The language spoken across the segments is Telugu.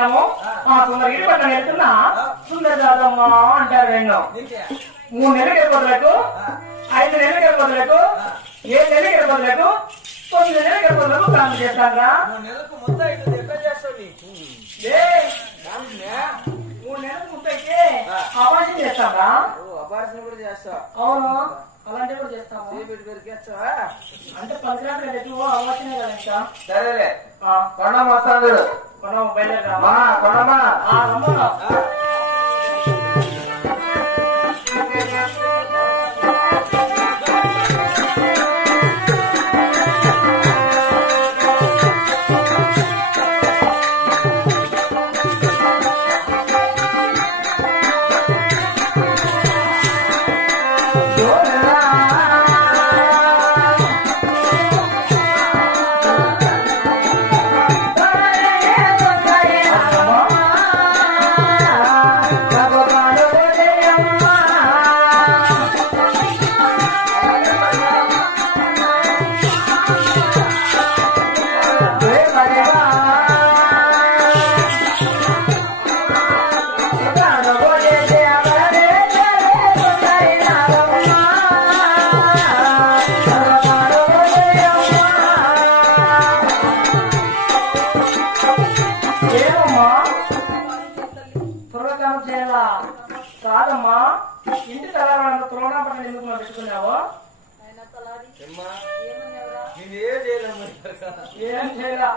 పట్టణము సుందర గిరి పట్టణం వెళ్తున్నా సుందర జాతమ్మ అంటారు నిన్ను 3 నెలల గర్భవతులకు 5 నెలల గర్భవతులకు 7 నెలల గర్భవతులకు 9 నెలల గర్భవతులకు ప్రాణం చేస్తారా 3 నెలలకు మొత్తం ఇట్లా ఎక్కడ చేస్తావు నీకు 3 నెలలకు ముందైతే ఆపరేషన్ చేస్తారా అపార్షన్ కూడా చేస్తావు అవును అలాంటి కూడా చేస్తాము పెరికేస్తావా అంటే పనికిరాదు ఎక్కువ ఆలోచనే కదా ఇంకా సరేలే కొండమ్మ వస్తాడు కొనమ్మ బయలుదేరా కొండమ్మ రమ్మన్నా కాదమ్మా ఇంటి తలారంలో కరోనా పట్ల ఎందుకు మనం పెట్టుకున్నావో ఏం చేయరా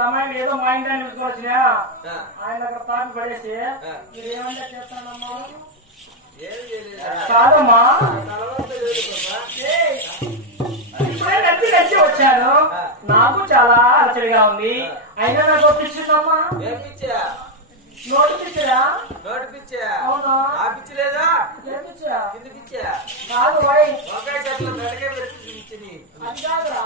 అమ్మాయి ఏదో మా ఇంటి చూసుకోవచ్చునా ఆయన అక్కడ తాకి పడేసి మీరు ఏమంటే చేస్తానమ్మా కాదమ్మా ఇప్పుడే నచ్చి వచ్చాను నాకు చాలా అలచడిగా ఉంది అయినా నాకు ఒప్పించిందమ్మా నోటు పిచ్చరా అవునా ఆ పిచ్చి లేదా పిచ్చరా కింది పిచ్చా కాదు వై ఒకే చెట్లు మెడకే పిచ్చి అది కాదురా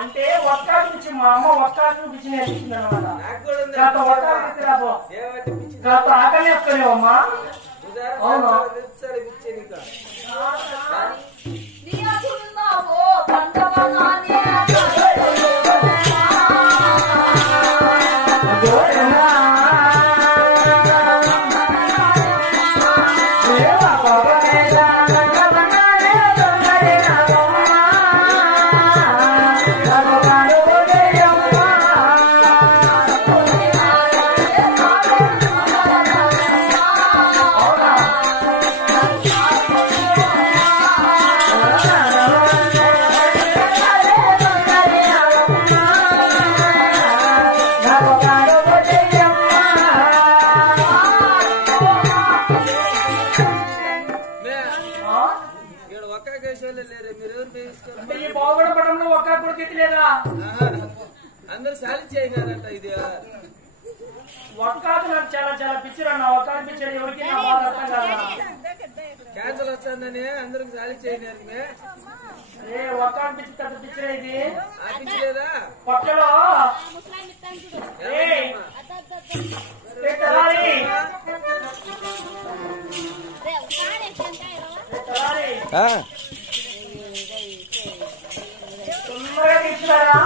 అంటే ఒక్కాకు పిచ్చి మా అమ్మ ఒక్కాకు పిచ్చి నేర్పించింది అనమాట నాకు కూడా ఉంది గత ఒక్కాకు పిచ్చిరాబో ఏమైతే పిచ్చి గత ఆకలి వేసుకునేవమ్మా అవును సరే పిచ్చి నీకు అందరు సాలించి అయినారంట ఇది ఒక్కాకు నాకు చాలా చాలా పిచ్చిరా నా ఒక్కాకు పిచ్చర్ ఎవరికి నా బాధ అర్థం కాదా క్యాన్సర్ వస్తుందని అందరికి సాలించి అయినారు ఒక్కాకు పిచ్చి పెద్ద పిచ్చిరా ఇది ఆ పిచ్చి లేదా పక్కలో తొందరగా తీసుకురారా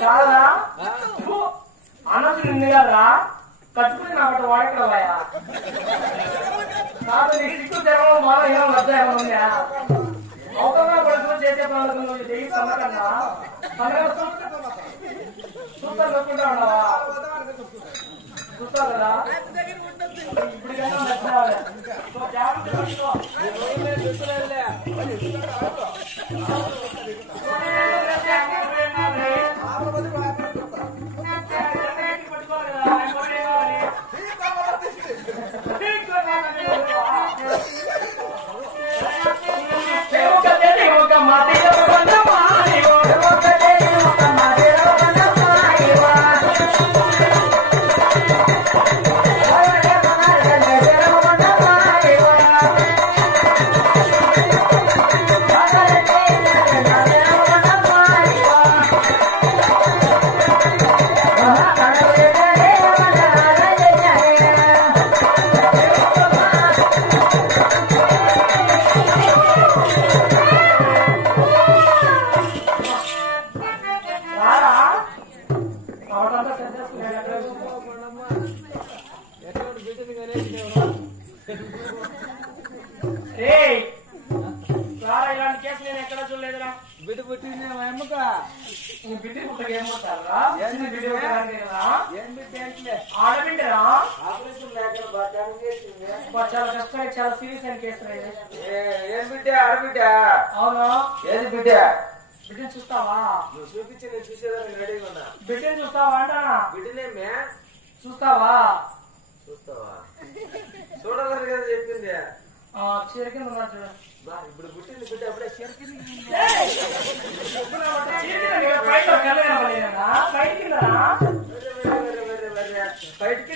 కాదా అనవసరం ఉంది కదా కట్టుకుని నా బట్ట వాడకరాయా కాదు నీ సిక్కు తెరవడం వల్ల ఏమో లబ్ధ ఏమో ఉందా అవతల పడుతూ చేసే చేసుకోవడానికి నువ్వు చెయ్యి సన్నకన్నా చూస్తాను నొక్కుంటా ఉన్నావా చూస్తావు కదా ఇప్పుడు కన్నా నచ్చావాలి ఇలాంటి కేసు నేను ఎక్కడ చూడలేదురా బిడ్డ పుట్టింది మా అమ్మక ఈ బిడ్డ పుట్టక ఏమంటారా ఏం బిడ్డ ఆడబిడ్డరా ఆపరేషన్ లేక చాలా కష్టంగా చాలా సీరియస్ అయిన కేసు ఏం బిడ్డ ఆడబిడ్డ అవును ఏది బిడ్డ బిడ్డను చూస్తావా నువ్వు చూపించి నేను చూసేదాన్ని రెడీగా ఉన్నా బిడ్డను చూస్తావా అంటానా బిడ్డనేమే చూస్తావా చూస్తావా చూడాలని కదా చెప్పింది చీర కింద ఉన్నా చూడ ఇప్పుడు పుట్టింది బిడ్డ అప్పుడే బయటికి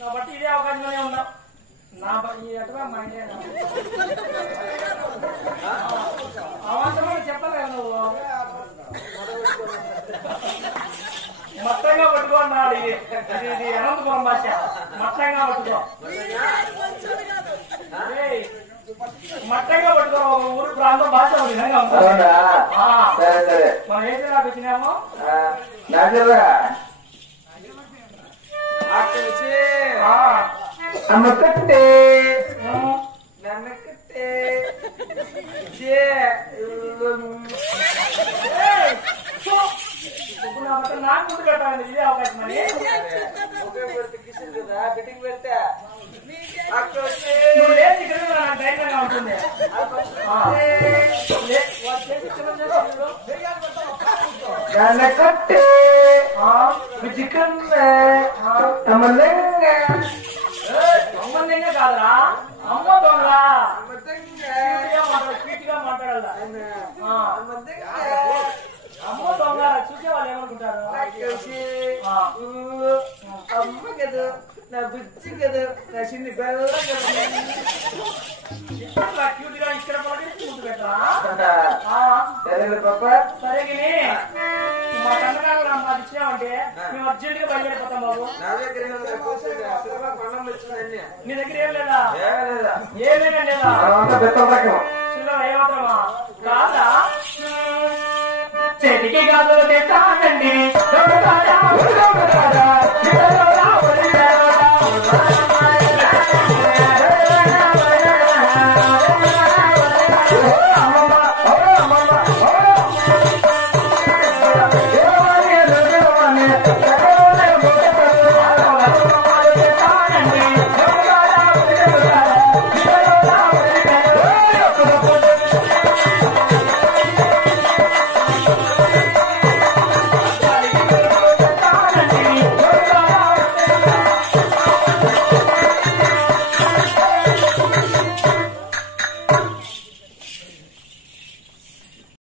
కాబట్టి ఇదే అవకాశంలోనే ఉన్నాం నా ఎటుగా మా అవసరమని చెప్పాలి కదా నువ్వు మొత్తంగా పట్టుకో అన్నాడు ఇది అనంతపురం భాష మొత్తంగా పట్టుకో మట్టంగా పట్టుకో ఒక ఊరు ప్రాంతం భాష ఒక విధంగా ఉంటుంది మనం ఏం చేయాలి వచ్చినామో అమ్మ కట్టే నన్న కట్టే నాకు ముందు పెట్టాలి ఇదే అవకాశం అని కిషన్ కదా ఫిట్టింగ్ పెడితే నువ్వు లేచి ఇక్కడ నాకు ధైర్యంగా ఉంటుంది కట్టే చికెన్ సంబంధంగా కాదురా అమ్మ దొంగ స్వీట్గా మాట్లాడాల అమ్మ దొంగ చూసే వాళ్ళు ఏమనుకుంటారు అమ్మ కదా నా బుజ్జి కదా నా చిన్ని బెల్ల కదా క్యూట్ గా ఇక్కడ పడి ముందు పెట్టరా పాప సరే మా కన్నకాలు మాకు ఇచ్చినామంటే మేము అర్జెంట్ గా బయలుదేరిపోతాం బాబు నా దగ్గర పండం వచ్చిందండి నీ దగ్గర ఏం లేదా లేదా ఏమైనా లేదా చిల్లర ఏమాత్రమా కాదా చేతికి గాజులు తెచ్చానండి అమ్మ